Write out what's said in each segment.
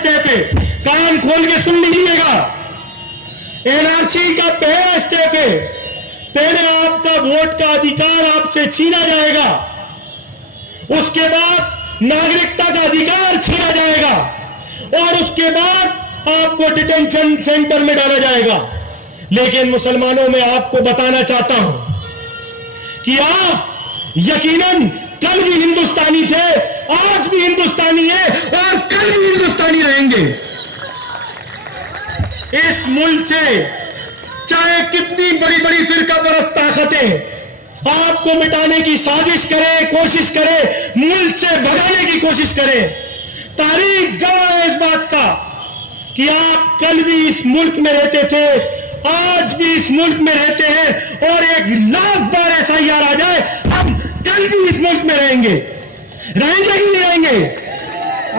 पे कान खोल के सुन लीजिएगा। एनआरसी का पहला स्टेप है, पहले आपका वोट का अधिकार आपसे छीना जाएगा, उसके बाद नागरिकता का अधिकार छीना जाएगा और उसके बाद आपको डिटेंशन सेंटर में डाला जाएगा। लेकिन मुसलमानों में आपको बताना चाहता हूं कि आप यकीनन कल भी हिंदुस्तानी थे, आज भी हिंदुस्तानी है और कल भी हिंदुस्तानी रहेंगे। इस मुल्क से चाहे कितनी बड़ी बड़ी फिरका परस्त ताकतें आपको मिटाने की साजिश करे, कोशिश करे, मुल्क से भगाने की कोशिश करे, तारीख गवाह है इस बात का कि आप कल भी इस मुल्क में रहते थे, आज भी इस मुल्क में रहते हैं और 1,00,000 बार एसआईआर आ जाए, हम कल भी इस मुल्क में रहेंगे। रहेंगे कि नहीं रहेंगे?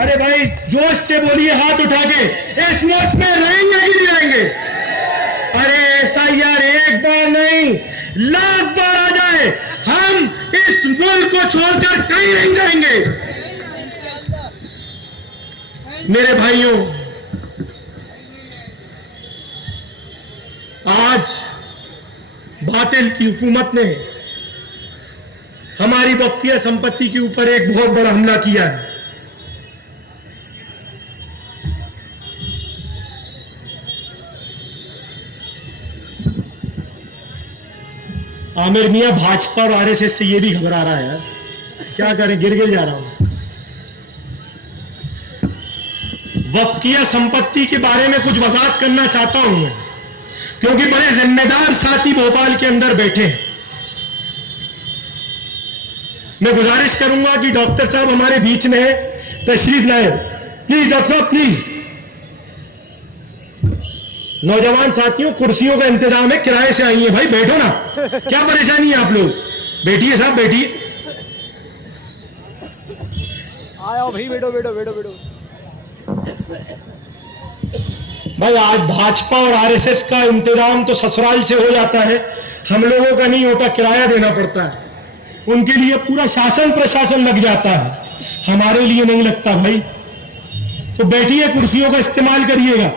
अरे भाई जोश से बोलिए, हाथ उठा के, इस मुल्क में रहेंगे कि नहीं रहेंगे? अरे एसआईआर एक बार नहीं, 1,00,000 बार आ जाए, हम इस मुल्क को छोड़कर कहीं नहीं जाएंगे। मेरे भाइयों, आज बातिल की हुकूमत ने हमारी वक्फिया संपत्ति के ऊपर एक बहुत बड़ा हमला किया है। आमिर मियां भाजपा और आरएसएस से ये भी घबरा रहा है यार, क्या करें, गिर गिर जा रहा हूं। वक्फिया संपत्ति के बारे में कुछ वजाहत करना चाहता हूं मैं, क्योंकि बड़े जिम्मेदार साथी भोपाल के अंदर बैठे हैं। मैं गुजारिश करूंगा कि डॉक्टर साहब हमारे बीच में है, तशरीफ लाए प्लीज। डॉक्टर साहब प्लीज। नौजवान साथियों, कुर्सियों का इंतजाम है, किराए से आई है भाई, बैठो ना, क्या परेशानी है आप लोग? बैठिए साहब, बैठिए। आओ भाई, बैठो बैठो बैठो बैठो। भाई आज भाजपा और आरएसएस का इंतजाम तो ससुराल से हो जाता है, हम लोगों का नहीं होता, किराया देना पड़ता है। उनके लिए पूरा शासन प्रशासन लग जाता है, हमारे लिए नहीं लगता भाई। तो बैठिए, कुर्सियों का इस्तेमाल करिएगा।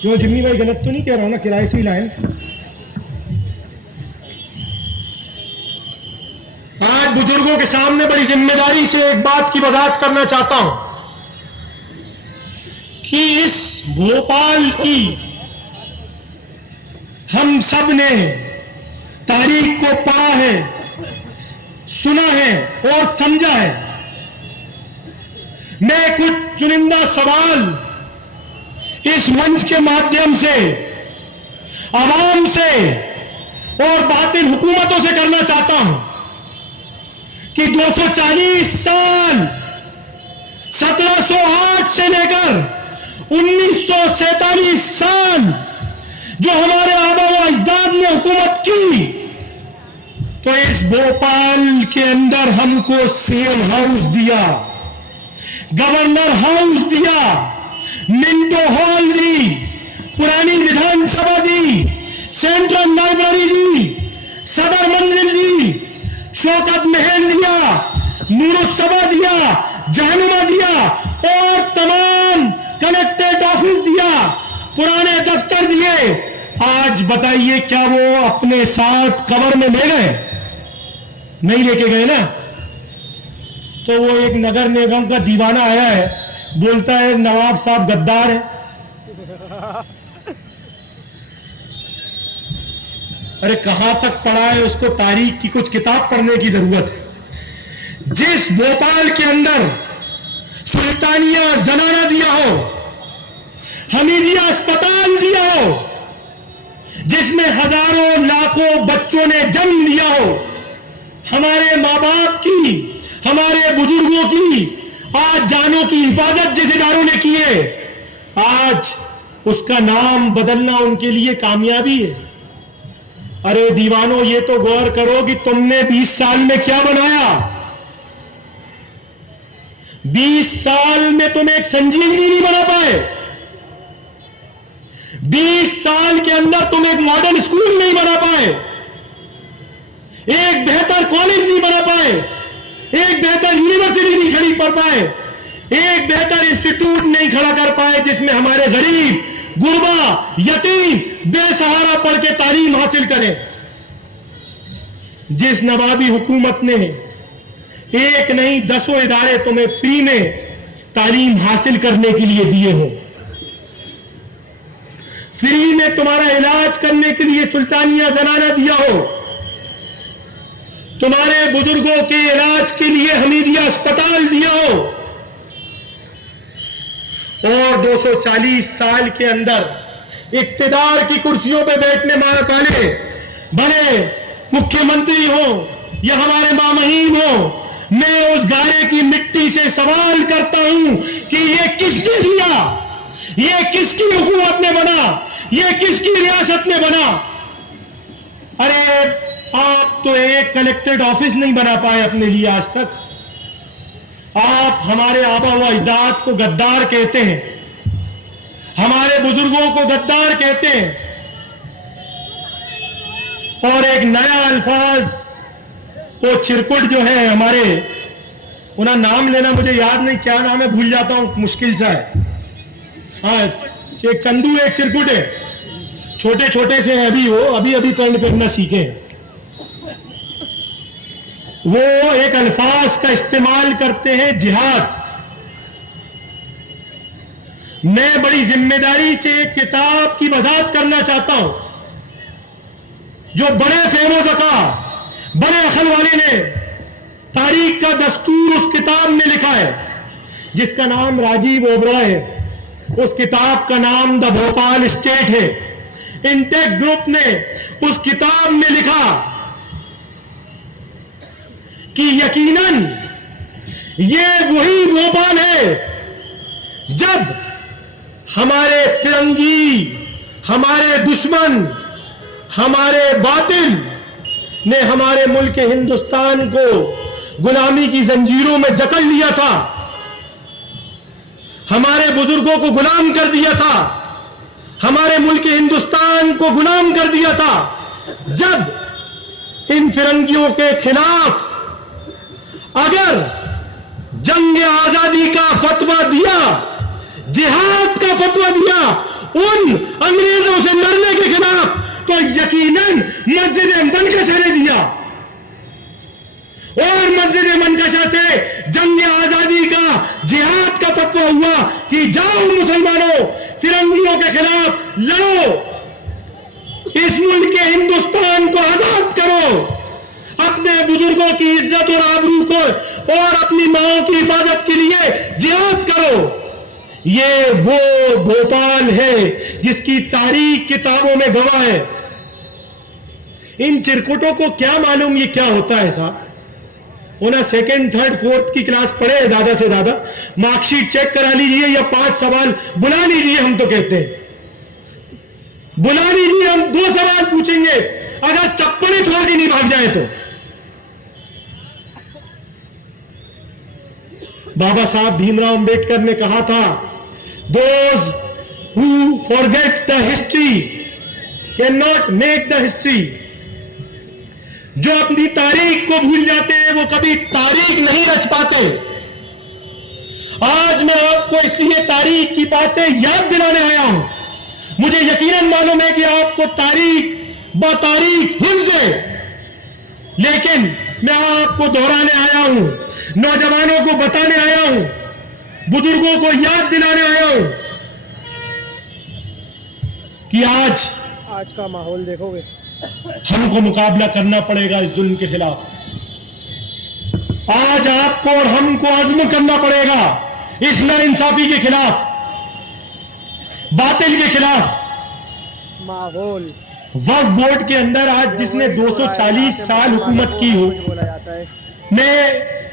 क्यों जिम्मी भाई, गलत तो नहीं कह रहा हूं ना? किराए से ही लाए। आज बुजुर्गों के सामने बड़ी जिम्मेदारी से एक बात की वजाहत करना चाहता हूं कि इस भोपाल की हम सब ने तारीख को पढ़ा है, सुना है और समझा है। मैं कुछ चुनिंदा सवाल इस मंच के माध्यम से आवाम से और बातिल हुकूमतों से करना चाहता हूं कि 240 साल 1708 से लेकर 1947 साल जो हमारे आबा व अजदाद ने हुकूमत की, तो इस भोपाल के अंदर हमको सेल हाउस दिया, गवर्नर हाउस दिया, मिंटो हॉल दी, पुरानी विधानसभा दी, सेंट्रल लाइब्रेरी दी, सदर मंजिल दी, शौकत महल दिया, नूरुस्सबा दिया, जहनुमा दिया और तमाम कलेक्ट्रेट ऑफिस दिया, पुराने दफ्तर दिए। आज बताइए, क्या वो अपने साथ कब्र में ले गए? नहीं लेके गए ना। तो वो एक नगर निगम का दीवाना आया है, बोलता है नवाब साहब गद्दार है। अरे कहां तक पढ़ा है उसको? तारीख की कुछ किताब पढ़ने की जरूरत है। जिस भोपाल के अंदर सुल्तानिया जनाना दिया हो, हमीदिया अस्पताल दिया हो, जिसमें हजारों लाखों बच्चों ने जन्म लिया हो, हमारे मां बाप की, हमारे बुजुर्गों की आज जानों की हिफाजत जिस इदारों ने की है, आज उसका नाम बदलना उनके लिए कामयाबी है। अरे दीवानों, ये तो गौर करो कि तुमने 20 साल में क्या बनाया। 20 साल में तुम एक संजीवनी नहीं बना पाए। 20 साल के अंदर तुम एक मॉडर्न स्कूल नहीं बना पाए, एक बेहतर कॉलेज नहीं बना पाए, एक बेहतर यूनिवर्सिटी नहीं खड़ी कर पाए, एक बेहतर इंस्टीट्यूट जिसमें हमारे गरीब, गुरबा, यतीम, बेसहारा पढ़ के तालीम हासिल करें। जिस नवाबी हुकूमत ने एक नहीं 10 इदारे तुम्हें फ्री में तालीम हासिल करने के लिए दिए हो, फ्री में तुम्हारा इलाज करने के लिए सुल्तानिया जनाना दिया हो, तुम्हारे बुजुर्गों के इलाज के लिए हमीदिया अस्पताल दिया हो, और 240 साल के अंदर इक्तिदार की कुर्सियों पे बैठने वाले बड़े मुख्यमंत्री हो या हमारे मामहीन हो, मैं उस गारे की मिट्टी से सवाल करता हूं कि ये किसने दिया, ये किसकी हुकूमत ने बना, ये किसकी रियासत में बना। अरे आप तो एक कलेक्टेड ऑफिस नहीं बना पाए अपने लिए आज तक। आप हमारे आबा व अजदाद को गद्दार कहते हैं, हमारे बुजुर्गों को गद्दार कहते हैं, और एक नया अल्फाज वो चिरकुट जो है हमारे, उनका नाम लेना मुझे याद नहीं, क्या नाम है भूल जाता हूं, मुश्किल सा है। हाँ, एक चंदू एक चिरकुट है, छोटे छोटे से हैं अभी, वो अभी पेंट पहनना सीखे हैं। वो एक अल्फाज का इस्तेमाल करते हैं, जिहाद। मैं बड़ी जिम्मेदारी से एक किताब की वजाहत करना चाहता हूं जो बड़े फहमो ज़का, बड़े अखल वाले ने तारीख का दस्तूर उस किताब में लिखा है, जिसका नाम राजीव ओबरा है। उस किताब का नाम द भोपाल स्टेट है। इंटेक ग्रुप ने उस किताब में लिखा कि यकीनन ये वही भोपाल है जब हमारे फिरंगी, हमारे दुश्मन, हमारे बातिल ने हमारे मुल्क हिंदुस्तान को गुलामी की जंजीरों में जकड़ लिया था, हमारे बुजुर्गों को गुलाम कर दिया था, हमारे मुल्क हिंदुस्तान को गुलाम कर दिया था। जब इन फिरंगियों के खिलाफ अगर जंग आजादी का फतवा दिया, जिहाद का फतवा दिया उन अंग्रेजों से लड़ने के खिलाफ, तो यकीनन मस्जिद मनकशा ने दिया, और मस्जिद मनकशा से जंग आजादी का, जिहाद का फतवा हुआ कि जाओ मुसलमानों, फिरंगियों के खिलाफ लड़ो, इस मुल्क के हिंदुस्तान को आजाद करो, अपने बुजुर्गों की इज्जत और आबरू को और अपनी माओ की हिफाजत के लिए जिहाद करो। ये वो भोपाल है जिसकी तारीख किताबों में गवाह है। इन चिरकुटों को क्या मालूम ये क्या होता है साहब। उन्हें सेकंड, थर्ड, फोर्थ की क्लास पढ़े ज्यादा से ज्यादा, मार्कशीट चेक करा लीजिए या 5 सवाल बुला लीजिए। हम तो कहते हैं बुला लीजिए, हम 2 सवाल पूछेंगे, अगर चप्पलें छोड़ के नहीं भाग जाए तो। बाबा साहब भीमराव अंबेडकर ने कहा था, those who forget the history can not make the history. जो अपनी तारीख को भूल जाते हैं वो कभी तारीख नहीं रच पाते। आज मैं आपको इसलिए तारीख की बातें याद दिलाने आया हूं। मुझे यकीनन मालूम है कि आपको तारीख बातारीख हिफ्ज़ है, लेकिन मैं आपको दोहराने आया हूं, नौजवानों को बताने आया हूं, बुजुर्गों को याद दिलाने आया हूं कि आज का माहौल देखोगे, हमको मुकाबला करना पड़ेगा इस जुल्म के खिलाफ। आज आपको और हमको अज़्म करना पड़ेगा इस नाइंसाफी के खिलाफ, बातिल के खिलाफ। माहौल वक्फ बोर्ड के अंदर आज जिसने 240 साल हुकूमत की हो, मैं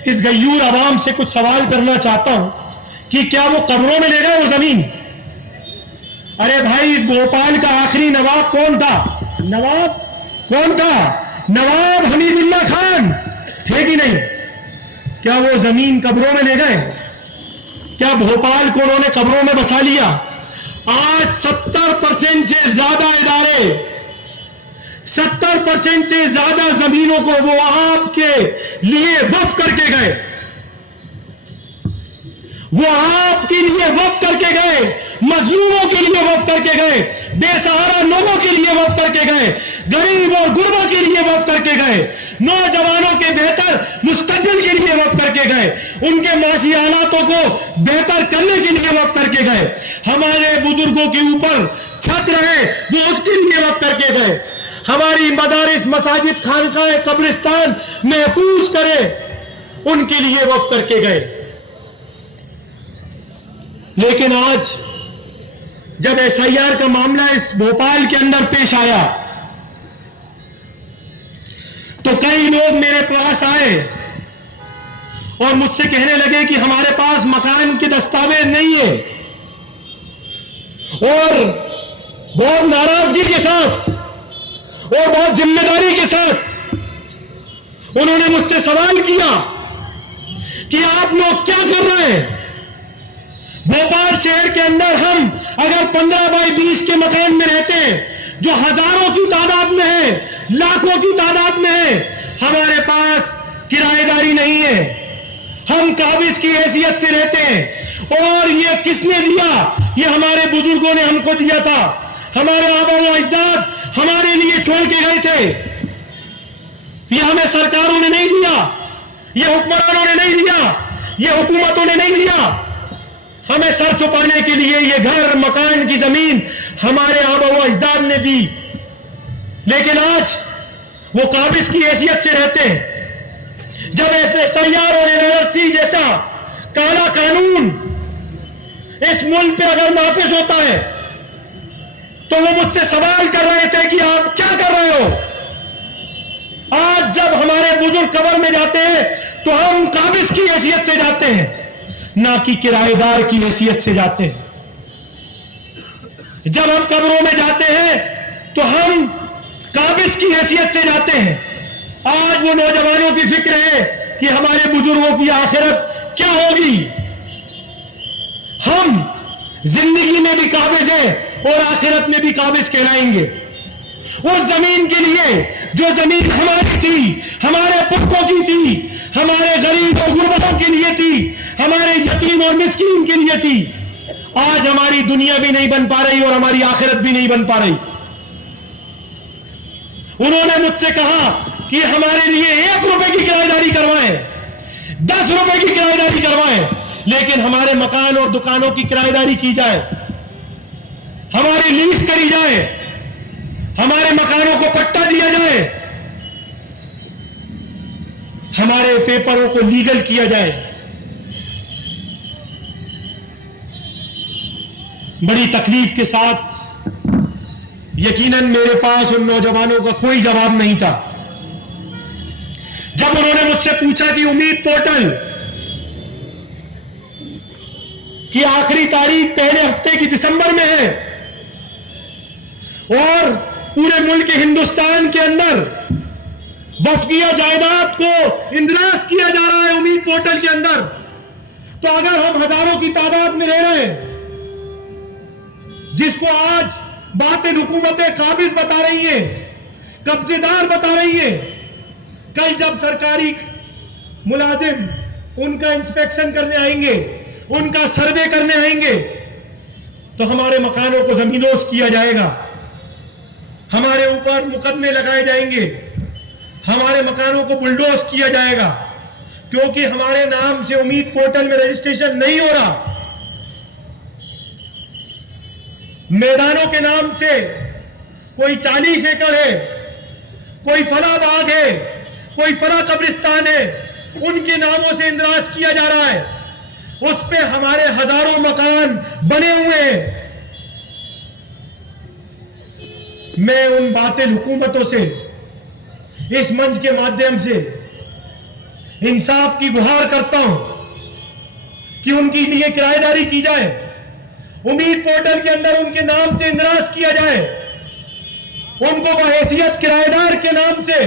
इस गयूर आवाम से कुछ सवाल करना चाहता हूं कि क्या वो कब्रों में ले गए वो जमीन? अरे भाई, इस भोपाल का आखिरी नवाब कौन था? नवाब कौन था? नवाब हमीदुल्लाह खान थे कि नहीं? क्या वो जमीन कब्रों में ले गए? क्या भोपाल को उन्होंने कब्रों में बसा लिया? आज 70% से ज्यादा इदारे, 70% से ज्यादा जमीनों को वो आपके लिए वक्फ करके गए। वो आपके लिए वक्फ करके गए, मजलूमों के लिए वक्फ करके गए, बेसहारा लोगों के लिए वक्फ करके गए, गरीब और गुरबा के लिए वक्फ करके गए, नौजवानों के बेहतर मुस्तकबिल के लिए वक्फ करके गए, उनके माशी हालातों को बेहतर करने के लिए वक्फ करके गए, हमारे बुजुर्गों के ऊपर छत रहे वो उसके लिए वक्फ करके गए, हमारी मदारिस, मसाजिद, खानकाएं, कब्रिस्तान महफूज करे उनके लिए वक्फ करके गए। लेकिन आज जब एसआईआर का मामला इस भोपाल के अंदर पेश आया तो कई लोग मेरे पास आए और मुझसे कहने लगे कि हमारे पास मकान के दस्तावेज नहीं है, और बहुत नाराजगी के साथ और बहुत जिम्मेदारी के साथ उन्होंने मुझसे सवाल किया कि आप लोग क्या कर रहे हैं। भोपाल शहर के अंदर हम अगर 15 बाई 20 के मकान में रहते हैं जो हजारों की तादाद में है, लाखों की तादाद में है, हमारे पास किराएदारी नहीं है, हम काबिज की हैसियत से रहते हैं। और ये किसने दिया? ये हमारे बुजुर्गों ने हमको दिया था, हमारे आबा व अजदाद हमारे लिए छोड़ के गए थे। ये हमें सरकारों ने नहीं दिया, ये हुक्मरानों ने नहीं दिया, ये हुकूमतों ने नहीं दिया। हमें सर छुपाने के लिए ये घर, मकान की जमीन हमारे आबा व अजदाद ने दी। लेकिन आज वो काबिज की हैसियत से रहते हैं। जब ऐसे एसआईआर और एनआरसी जैसा काला कानून इस मुल्क पे अगर नाफिज होता है तो वो मुझसे सवाल कर रहे थे कि आप क्या कर रहे हो। आज जब हमारे बुजुर्ग कब्र में जाते हैं तो हम काबिज की हैसियत से जाते हैं, ना कि किराएदार की हैसियत से जाते हैं। जब हम कब्रों में जाते हैं तो हम काबिज की हैसियत से जाते हैं। आज वो नौजवानों की फिक्र है कि हमारे बुजुर्गों की आखिरत क्या होगी। हम जिंदगी में भी काबिज हैं और आखिरत में भी काबिज कहलाएंगे। उस जमीन के लिए जो जमीन हमारी थी, हमारे पुरखों की थी, हमारे गरीब और गुरबों के लिए थी, हमारे यतीम और मिस्कीन के लिए थी, आज हमारी दुनिया भी नहीं बन पा रही और हमारी आखिरत भी नहीं बन पा रही। उन्होंने मुझसे कहा कि हमारे लिए 1 रुपए की किराएदारी करवाएं, 10 रुपए की किराएदारी करवाएं, लेकिन हमारे मकान और दुकानों की किराएदारी की जाए, हमारी लीज करी जाए, हमारे मकानों को पट्टा दिया जाए, हमारे पेपरों को लीगल किया जाए। बड़ी तकलीफ के साथ यकीनन मेरे पास उन नौजवानों का कोई जवाब नहीं था। जब उन्होंने मुझसे पूछा कि उम्मीद पोर्टल की आखिरी तारीख पहले हफ्ते की दिसंबर में है और पूरे मुल्क हिंदुस्तान के अंदर वक्फिया जायदाद को इंदराज किया जा रहा है उम्मीद पोर्टल के अंदर, तो अगर हम हजारों की तादाद में रह रहे हैं, जिसको आज बातें हुकूमतें काबिज बता रही हैं, कब्जेदार बता रही हैं, कल जब सरकारी मुलाजिम उनका इंस्पेक्शन करने आएंगे, उनका सर्वे करने आएंगे, तो हमारे मकानों को जमीनोज किया जाएगा, हमारे ऊपर मुकदमे लगाए जाएंगे, हमारे मकानों को बुलडोज किया जाएगा, क्योंकि हमारे नाम से उम्मीद पोर्टल में रजिस्ट्रेशन नहीं हो रहा। मैदानों के नाम से कोई 40 एकड़ है, कोई फला बाग है, कोई फला कब्रिस्तान है, उनके नामों से इंदराज किया जा रहा है। उस पे हमारे हजारों मकान बने हुए हैं। मैं उन बातें हुकूमतों से इस मंच के माध्यम से इंसाफ की गुहार करता हूं कि उनके लिए किराएदारी की जाए, उम्मीद पोर्टल के अंदर उनके नाम से इंदराज किया जाए, उनको बहैसियत किराएदार के नाम से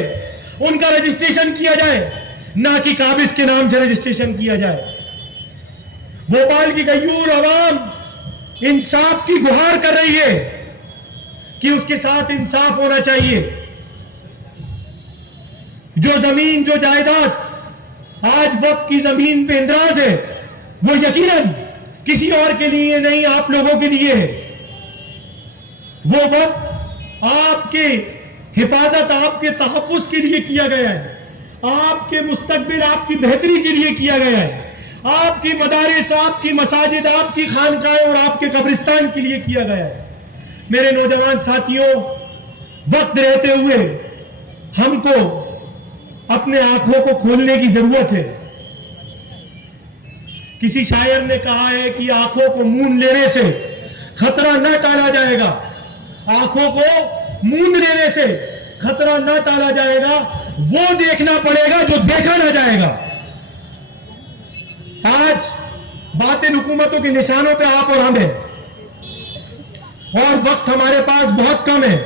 उनका रजिस्ट्रेशन किया जाए, ना कि काबिज के नाम से रजिस्ट्रेशन किया जाए। भोपाल की गयूर आवाम इंसाफ की गुहार कर रही है कि उसके साथ इंसाफ होना चाहिए। जो जमीन, जो जायदाद आज वक्फ की जमीन पे इंदराज है, वो यकीनन किसी और के लिए नहीं, आप लोगों के लिए है। वो वक्त आपके हिफाजत, आपके तहफ्फुज के लिए किया गया है, आपके मुस्तकबिल, आपकी बेहतरी के लिए किया गया है, आपकी मदारिस, आपकी मसाजिद, आपकी खानकाएं और आपके कब्रिस्तान के लिए किया गया है। मेरे नौजवान साथियों, वक्त रहते हुए हमको अपने आंखों को खोलने की जरूरत है। किसी शायर ने कहा है कि आंखों को मूंद लेने से खतरा न टाला जाएगा, आंखों को मूंद लेने से खतरा न टाला जाएगा, वो देखना पड़ेगा जो देखा ना जाएगा। आज बातें हुकूमतों के निशानों पे आप और हम हैं, और वक्त हमारे पास बहुत कम है।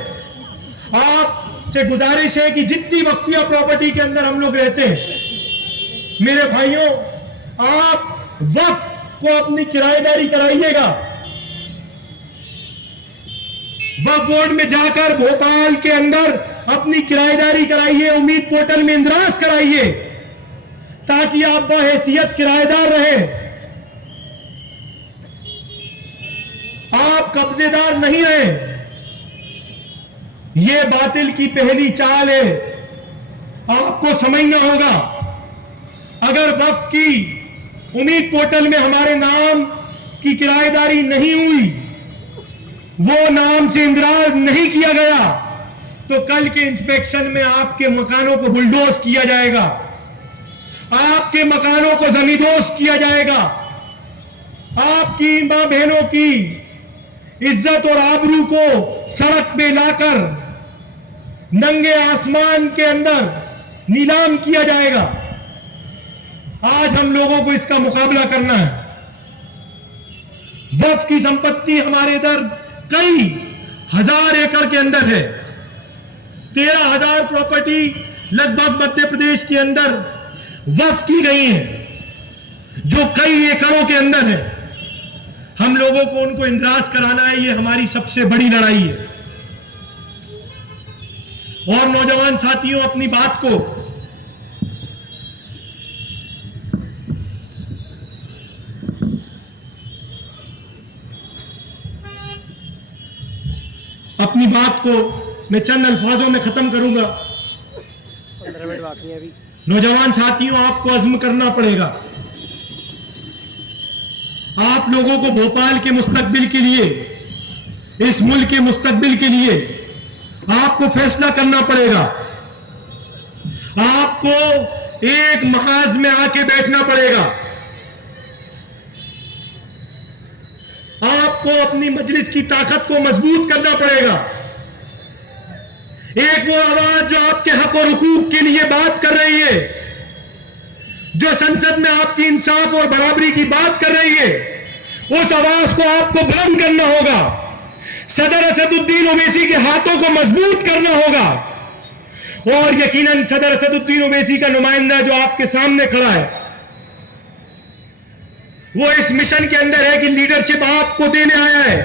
आपसे गुजारिश है कि जितनी वक्फिया प्रॉपर्टी के अंदर हम लोग रहते हैं, मेरे भाइयों, आप वक्फ को अपनी किराएदारी कराइएगा। वक्फ बोर्ड में जाकर भोपाल के अंदर अपनी किराएदारी कराइए, उम्मीद पोर्टल में इंदराज कराइए, ताकि आप बहैसियत किराएदार रहें, आप कब्जेदार नहीं रहे। यह बातिल की पहली चाल है, आपको समझना होगा। अगर वक्फ की उम्मीद पोर्टल में हमारे नाम की किराएदारी नहीं हुई, वो नाम से इंदराज नहीं किया गया, तो कल के इंस्पेक्शन में आपके मकानों को बुलडोज किया जाएगा, आपके मकानों को जमींदोज किया जाएगा, आपकी मां बहनों की इज्जत और आबरू को सड़क पे लाकर नंगे आसमान के अंदर नीलाम किया जाएगा। आज हम लोगों को इसका मुकाबला करना है। वक्फ की संपत्ति हमारे इधर कई हजार एकड़ के अंदर है। 13,000 प्रॉपर्टी लगभग मध्य प्रदेश के अंदर वक्फ की गई है, जो कई एकड़ों के अंदर है। हम लोगों को उनको इंदराज कराना है, ये हमारी सबसे बड़ी लड़ाई है। और नौजवान साथियों, अपनी बात को मैं चंद अल्फाजों में खत्म करूंगा। 15 मिनट बाकी है अभी। नौजवान साथियों, आपको अज़्म करना पड़ेगा। आप लोगों को भोपाल के मुस्तकबिल के लिए, इस मुल्क के मुस्तकबिल के लिए आपको फैसला करना पड़ेगा। आपको एक महाज में आके बैठना पड़ेगा। आपको अपनी मजलिस की ताकत को मजबूत करना पड़ेगा। एक वो आवाज जो आपके हक और हुकूक के लिए बात कर रही है, जो संसद में आपकी इंसाफ और बराबरी की बात कर रही है, उस आवाज को आपको बुलंद करना होगा। सदर असदुद्दीन ओवैसी के हाथों को मजबूत करना होगा। और यकीनन सदर असदुद्दीन ओवैसी का नुमाइंदा जो आपके सामने खड़ा है, वो इस मिशन के अंदर है कि लीडरशिप आपको देने आया है,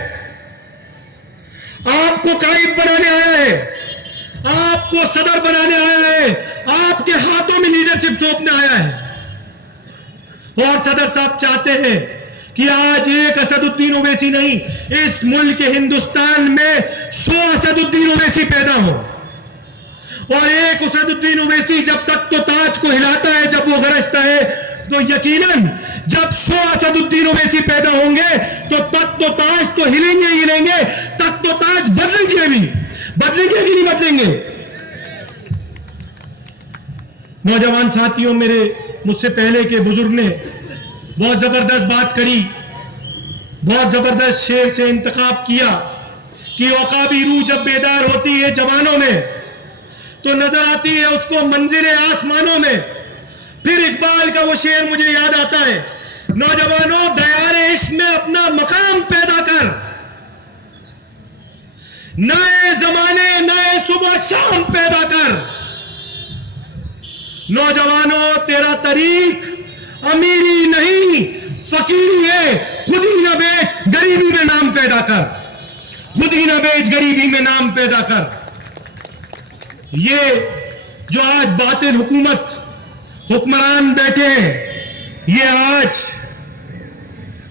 आपको कायद बनाने आया है, आपको सदर बनाने आया है, आपके हाथों में लीडरशिप सौंपने आया है। और सदर साहब चाहते हैं कि आज एक असदुद्दीन ओवैसी नहीं, इस मुल्क के हिंदुस्तान में 100 असदुद्दीन ओवैसी पैदा हो। और एक असदुद्दीन ओवैसी जब तक तो ताज को हिलाता है, जब वो गरजता है, तो यकीनन जब 100 असदुद्दीन ओवैसी पैदा होंगे तो तक तो ताज तो हिलेंगे ही हिलेंगे, तक तो ताज बदलेंगे भी, बदलेंगे कि नहीं बदलेंगे। नौजवान साथियों, मेरे मुझसे पहले के बुजुर्ग ने बहुत जबरदस्त बात करी, बहुत जबरदस्त शेर से इंतखाब किया कि औकाबी रूह जब बेदार होती है जवानों में तो नजर आती है उसको मंजिल आसमानों में। फिर इकबाल का वो शेर मुझे याद आता है, नौजवानों दयारे इश्क में अपना मकाम पैदा कर, नए जमाने नए सुबह शाम पैदा कर। नौजवानों तेरा तरीक अमीरी नहीं फकीरी है, खुद ही न बेच गरीबी में नाम पैदा कर, खुद ही न बेच गरीबी में नाम पैदा कर। ये जो आज बातिल हुकूमत हुक्मरान बैठे हैं, ये आज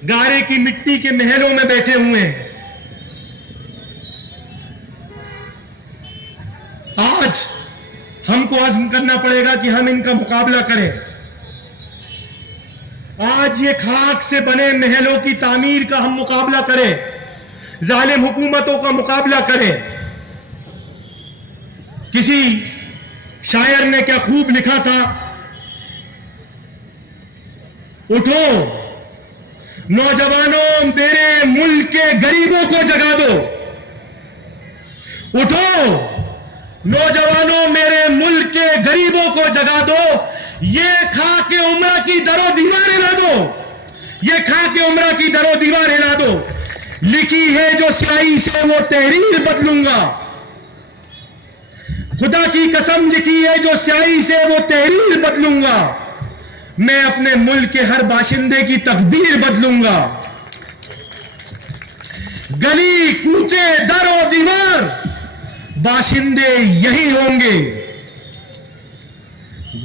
गारे की मिट्टी के महलों में बैठे हुए हैं। आज हमको अज़्म करना पड़ेगा कि हम इनका मुकाबला करें। आज ये खाक से बने महलों की तामीर का हम मुकाबला करें, जालिम हुकूमतों का मुकाबला करें। किसी शायर ने क्या खूब लिखा था, उठो नौजवानों मेरे मुल्क के गरीबों को जगा दो, उठो नौजवानों मेरे मुल्क के गरीबों को जगा दो, ये खा के उम्र की दरो दीवारें ला दो, ये खा के उम्र की दरो दीवारें ला दो। लिखी है जो स्याही से वो तहरीर बदलूंगा, खुदा की कसम लिखी है जो स्याही से वो तहरीर बदलूंगा। मैं अपने मुल्क के हर बाशिंदे की तकदीर बदलूंगा। गली कूचे दर और दीवार बाशिंदे यही होंगे,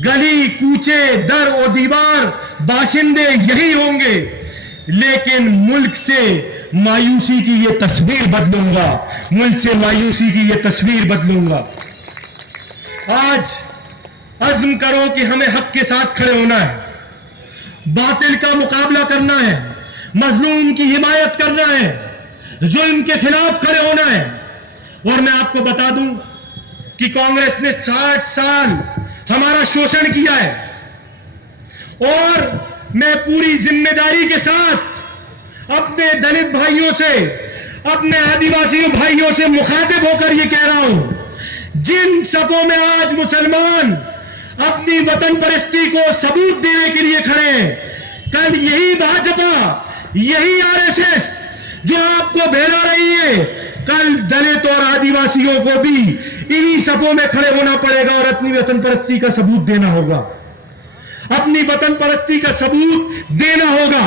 गली कूचे दर और दीवार बाशिंदे यही होंगे। लेकिन मुल्क से मायूसी की ये तस्वीर बदलूंगा, मुल्क से मायूसी की ये तस्वीर बदलूंगा। आज अज़्म करो कि हमें हक के साथ खड़े होना है, बातिल का मुकाबला करना है, मजलूम की हिमायत करना है, जुल्म के खिलाफ खड़े होना है। और मैं आपको बता दूं कि कांग्रेस ने 60 साल हमारा शोषण किया है, और मैं पूरी जिम्मेदारी के साथ अपने दलित भाइयों से, अपने आदिवासी भाइयों से मुखातिब होकर यह कह रहा हूं, जिन सफों में आज मुसलमान अपनी वतन परस्ती को सबूत देने के लिए खड़े हैं, कल यही भाजपा, यही आरएसएस जो आपको बहला रही है, कल दलित और आदिवासियों को भी इन्हीं सफों में खड़े होना पड़ेगा और अपनी वतन परस्ती का सबूत देना होगा, अपनी वतन परस्ती का सबूत देना होगा।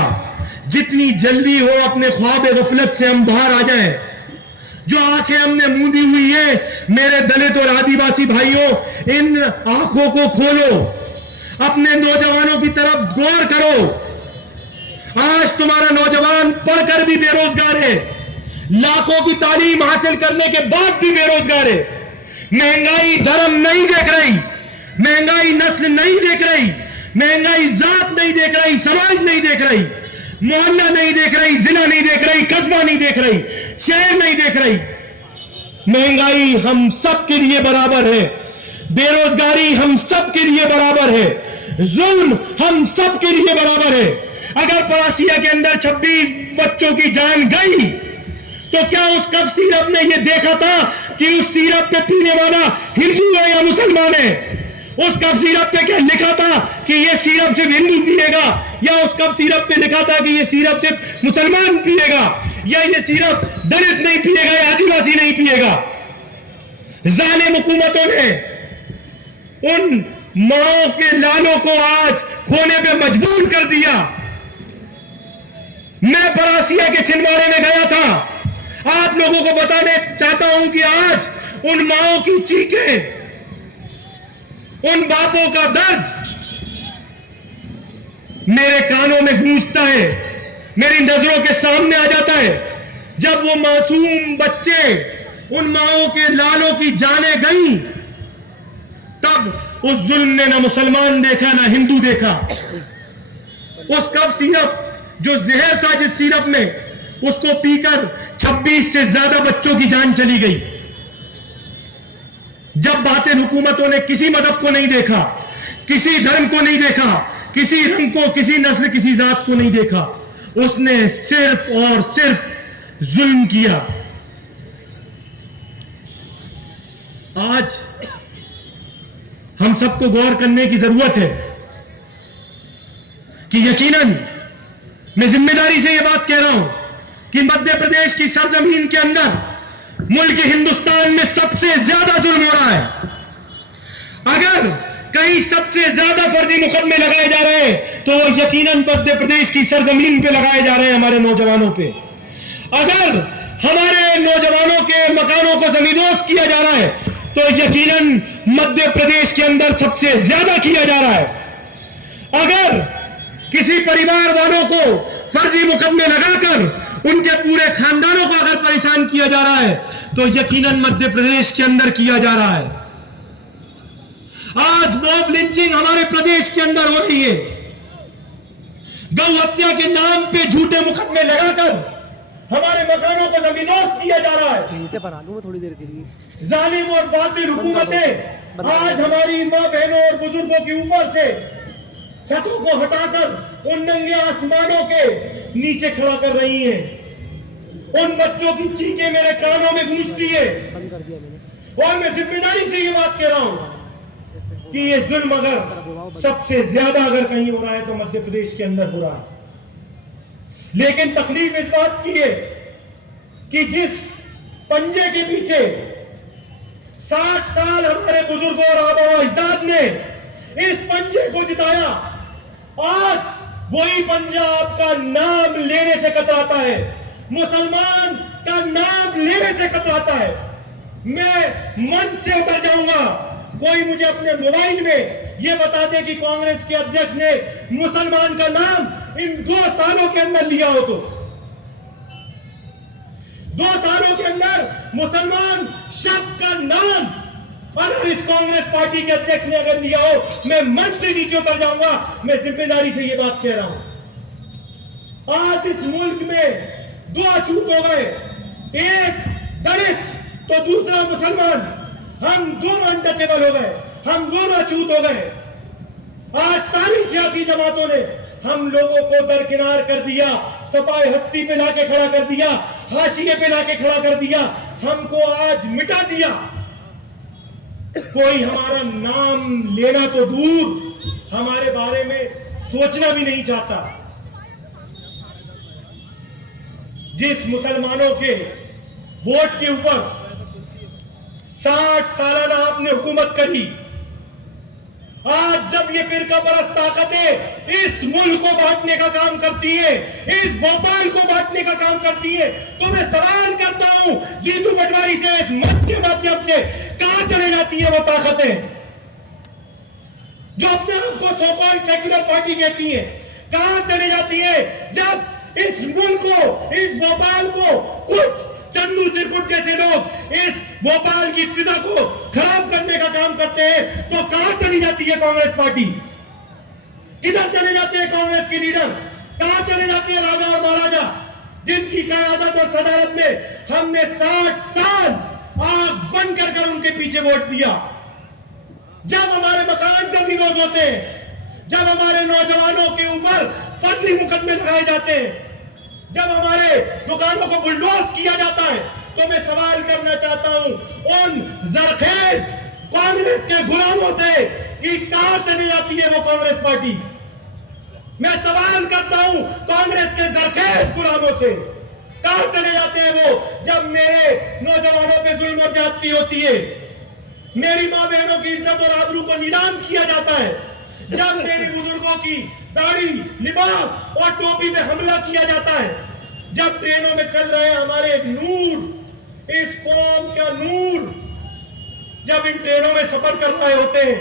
जितनी जल्दी हो अपने ख्वाब गफलत से हम बाहर आ जाएं। जो आंखें हमने मूंदी हुई है, मेरे दलित और आदिवासी भाइयों, इन आंखों को खोलो, अपने नौजवानों की तरफ गौर करो। आज तुम्हारा नौजवान पढ़कर भी बेरोजगार है, लाखों की तालीम हासिल करने के बाद भी बेरोजगार है। महंगाई धर्म नहीं देख रही, महंगाई नस्ल नहीं देख रही, महंगाई जात नहीं देख रही, समाज नहीं देख रही, मोहल्ला नहीं देख रही, जिला नहीं देख रही, कस्बा नहीं देख रही, शहर नहीं देख रही। महंगाई हम सब के लिए बराबर है, बेरोजगारी हम सब के लिए बराबर है, जुल्म हम सब के लिए बराबर है। अगर पड़ासिया के अंदर 26 बच्चों की जान गई तो क्या उस कप सिरप ने यह देखा था कि उस सिरप पे पीने वाला हिंदू है या मुसलमान है? उस कप सिरप पे क्या लिखा था कि यह सिरप सिर्फ हिंदू पिएगा, या उस कप सिरप पे लिखा था कि यह सिरप सिर्फ मुसलमान पिएगा, या यह सिरप दलित नहीं पिएगा या आदिवासी नहीं पिएगा? जालिम हुकूमतों ने उन माओ के लालों को आज खोने पे मजबूर कर दिया। मैं परासिया के छिंदवाड़े में गया था, आप लोगों को बताने चाहता हूं कि आज उन माओं की चीखें, उन बापों का दर्द मेरे कानों में गूंजता है, मेरी नजरों के सामने आ जाता है। जब वो मासूम बच्चे, उन माओं के लालों की जाने गई, तब उस जुल्म ने ना मुसलमान देखा ना हिंदू देखा। उस कप सिरप जो जहर था जिस सिरप में, उसको पीकर 26 से ज्यादा बच्चों की जान चली गई। जब बातिल हुकूमतों ने किसी मजहब को नहीं देखा, किसी धर्म को नहीं देखा, किसी रंग को, किसी नस्ल, किसी जात को नहीं देखा, उसने सिर्फ और सिर्फ जुल्म किया। आज हम सबको गौर करने की जरूरत है कि यकीनन मैं जिम्मेदारी से यह बात कह रहा हूं कि मध्य प्रदेश की सरजमीन के अंदर, मुल्क हिंदुस्तान में सबसे ज्यादा जुल्म हो रहा है। अगर कहीं सबसे ज्यादा फर्जी मुकदमे लगाए जा रहे हैं तो वो यकीनन मध्य प्रदेश की सरजमीन पे लगाए जा रहे हैं, हमारे नौजवानों पे। अगर हमारे नौजवानों के मकानों को जमींदोज किया जा रहा है तो यकीनन मध्य प्रदेश के अंदर सबसे ज्यादा किया जा रहा है। अगर किसी परिवार वालों को फर्जी मुकदमे लगाकर उनके पूरे खानदानों को अगर परेशान किया जा रहा है तो यकीनन मध्य प्रदेश के अंदर किया जा रहा है। आज मॉब लिंचिंग हमारे प्रदेश के अंदर हो रही है। गौ हत्या के नाम पे झूठे मुकदमे लगाकर हमारे मकानों को नमीनोश किया जा रहा है। यहीं से बना लूं मैं थोड़ी देर के लिए। जालिम और बातिल हुकूमतें आज हमारी मां बहनों और बुजुर्गों के ऊपर से छतों को हटाकर उन नंगे आसमानों के नीचे खड़ा कर रही हैं। उन बच्चों की चीखें मेरे कानों में गूंजती है बंद कर दिया मैंने। और मैं जिम्मेदारी से ये बात कह रहा हूं कि ये जुल्म अगर सबसे ज्यादा अगर कहीं हो रहा है तो मध्य प्रदेश के अंदर हो रहा है। लेकिन तकलीफ इस बात की है कि जिस पंजे के पीछे 60 साल हमारे बुजुर्गों और आबा अजदाद ने इस पंजे को जिताया, आज वही पंजा आपका नाम लेने से कतराता है, मुसलमान का नाम लेने से कतराता है। मैं मन से उतर जाऊंगा कोई मुझे अपने मोबाइल में यह बता दे कि कांग्रेस के अध्यक्ष ने मुसलमान का नाम इन 2 सालों के अंदर लिया हो तो 2 सालों के अंदर मुसलमान शब्द का नाम अगर इस कांग्रेस पार्टी के अध्यक्ष ने अगर लिया हो, मैं मन से नीचे उतर जाऊंगा। मैं जिम्मेदारी से यह बात कह रहा हूं। आज इस मुल्क में 2 अछूत हो गए, एक दलित तो दूसरा मुसलमान। हम दोनों अनटचेबल हो गए, हम दोनों अछूत हो गए। आज सारी सियासी जमातों ने हम लोगों को दरकिनार कर दिया, सफाई हस्ती पे लाके खड़ा कर दिया, हाशिए पे लाके खड़ा कर दिया, हमको आज मिटा दिया। कोई हमारा नाम लेना तो दूर, हमारे बारे में सोचना भी नहीं चाहता। जिस मुसलमानों के वोट के ऊपर 60 सालाना आपने हुकूमत करी, आज जब ये फिरका परस्त ताकतें इस मुल्क को बांटने का काम करती है, इस भोपाल को बांटने का काम करती है, तो मैं सवाल करता हूं जीतू पटवारी से, इस मंच के माध्यम से, कहां चले जाती है वो ताकतें जो अपने आप को सो कॉल्ड सेक्युलर पार्टी कहती है? कहां चले जाती है जब इस मुल्क को, इस भोपाल को कुछ चंदू चिरकुट जैसे लोग इस भोपाल की फिजा को खराब करने का काम करते हैं? तो कहां चली जाती है कांग्रेस पार्टी? किधर चले जाते हैं कांग्रेस के लीडर? कहां चले जाती है राजा और महाराजा जिनकी क़यादत और सदारत में हमने 60 साल आग बंद कर उनके पीछे वोट दिया? जब हमारे मकान जमीनों होते हैं, जब हमारे नौजवानों के ऊपर फर्जी मुकदमे लगाए जाते हैं, जब हमारे दुकानों को बुलडोज किया जाता है, तो मैं सवाल करना चाहता हूं उन जरखेज कांग्रेस के गुलामों से कि कहां चली जाती है वो कांग्रेस पार्टी? मैं सवाल करता हूं कांग्रेस के जरखेज गुलामों से, कहां चले जाते हैं वो जब मेरे नौजवानों पे जुल्म और ज्यादती होती है, मेरी मां बहनों की इज्जत और आबरू को नीलाम किया जाता है, जब मेरे बुजुर्गों की दाढ़ी, लिबास और टोपी पे हमला किया जाता है, जब ट्रेनों में चल रहे हमारे नूर, इस कौम का नूर, जब इन ट्रेनों में सफर कर रहे होते हैं,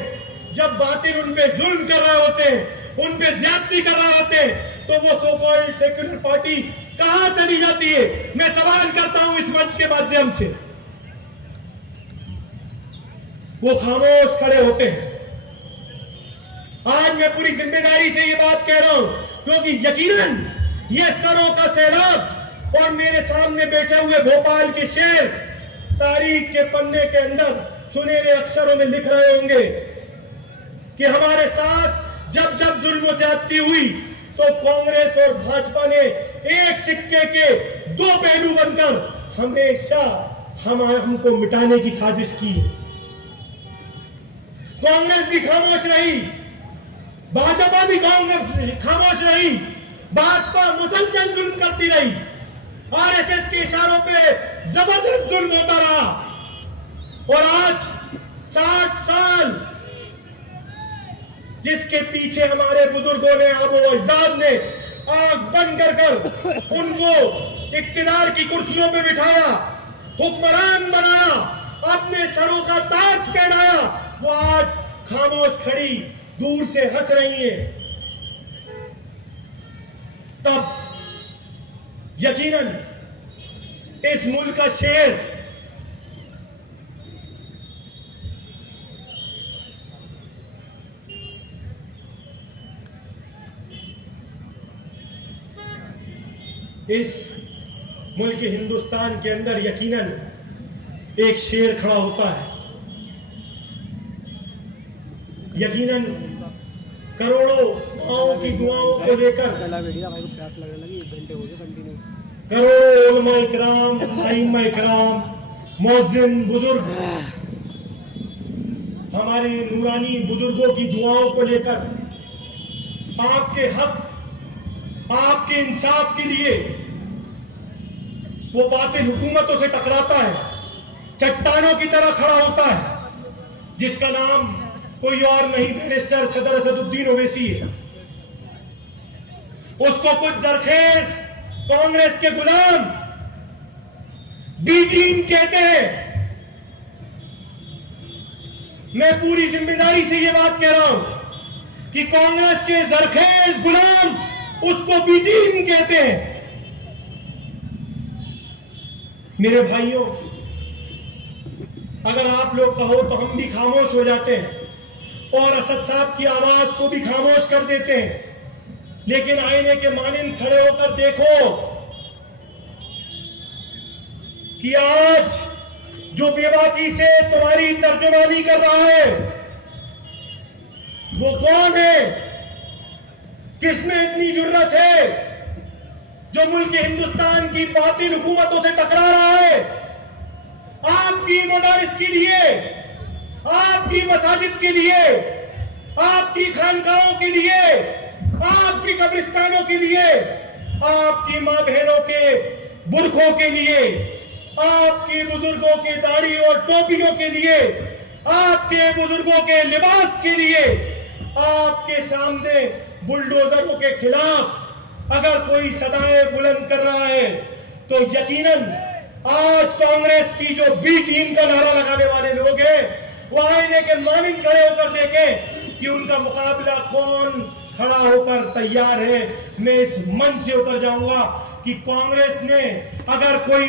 जब बातिल उन पे जुल्म कर रहे होते हैं, उन पे ज्यादती कर रहे होते हैं, तो वो सो कॉल्ड सेक्युलर पार्टी कहां चली जाती है? मैं सवाल करता हूं इस मंच के माध्यम से। वो खामोश खड़े होते हैं। आज मैं पूरी जिम्मेदारी से ये बात कह रहा हूं क्योंकि यकीनन ये सरों का सैलाब और मेरे सामने बैठे हुए भोपाल के शेर तारीख के पन्ने के अंदर सुनहरे अक्षरों में लिख रहे होंगे कि हमारे साथ जब जब जुल्म ज्यादती हुई तो कांग्रेस और भाजपा ने एक सिक्के के 2 पहलू बनकर हमेशा हमको मिटाने की साजिश की। कांग्रेस भी खामोश रही, भाजपा भी खामोश रही, भाजपा मुसलसल जुल्म करती रही, आरएसएस के इशारों पे जबरदस्त जुल्म होता रहा। और आज 60 साल जिसके पीछे हमारे बुजुर्गों ने, आबो अजदाद ने आग बंद कर उनको इक्तिदार की कुर्सियों पे बिठाया, हुक्मरान बनाया, अपने सरों का ताज पहनाया, वो आज खामोश खड़ी दूर से हंस रही है। तब यकीनन इस मुल्क का शेर इस मुल्क हिंदुस्तान के अंदर यकीनन एक शेर खड़ा होता है। यकीनन करोड़ों माओं की दुआओं को लेकर पहला वीडियो भाई को प्यास लगने लगी, 1 घंटे हो गए कंटिन्यू। करोड़ों उलमा इकराम, आइम्मा इकराम, मुअज्जिन बुजुर्ग, हमारे नूरानी बुजुर्गों की दुआओं को लेकर आपके हक, आपके इंसाफ के लिए वो बातिल हुकूमतों से टकराता है, चट्टानों की तरह खड़ा होता है, जिसका नाम कोई और नहीं बैरिस्टर सदर असदुद्दीन ओवैसी है। उसको कुछ जरखेज कांग्रेस के गुलाम बी टीम कहते हैं। मैं पूरी जिम्मेदारी से ये बात कह रहा हूं कि कांग्रेस के जरखेज गुलाम उसको बी टीम कहते हैं। मेरे भाइयों, अगर आप लोग कहो तो हम भी खामोश हो जाते हैं और असद साहब की आवाज को भी खामोश कर देते हैं, लेकिन आईने के मानिंद खड़े होकर देखो कि आज जो बेबाकी से तुम्हारी तर्जुमानी कर रहा है वो कौन है, किसमें इतनी जुर्रत है जो मुल्क हिंदुस्तान की बातिल हुकूमतों से टकरा रहा है। आपकी मदारिस के लिए, आपकी मसाजिद के लिए, आपकी खानकाहों के लिए, आपकी कब्रिस्तानों के लिए, आपकी मां बहनों के बुरखों के लिए, आपकी बुजुर्गों की दाढ़ी और टोपियों के लिए, आपके बुजुर्गों के लिबास के लिए, आपके सामने बुलडोजरों के खिलाफ अगर कोई सदाएं बुलंद कर रहा है तो यकीनन आज कांग्रेस की जो बी टीम का नारा लगाने वाले लोग हैं वो आईने के मानिंद खड़े होकर देखें कि उनका मुकाबला कौन खड़ा होकर तैयार है। मैं इस मंच से उतर जाऊंगा कि कांग्रेस ने अगर कोई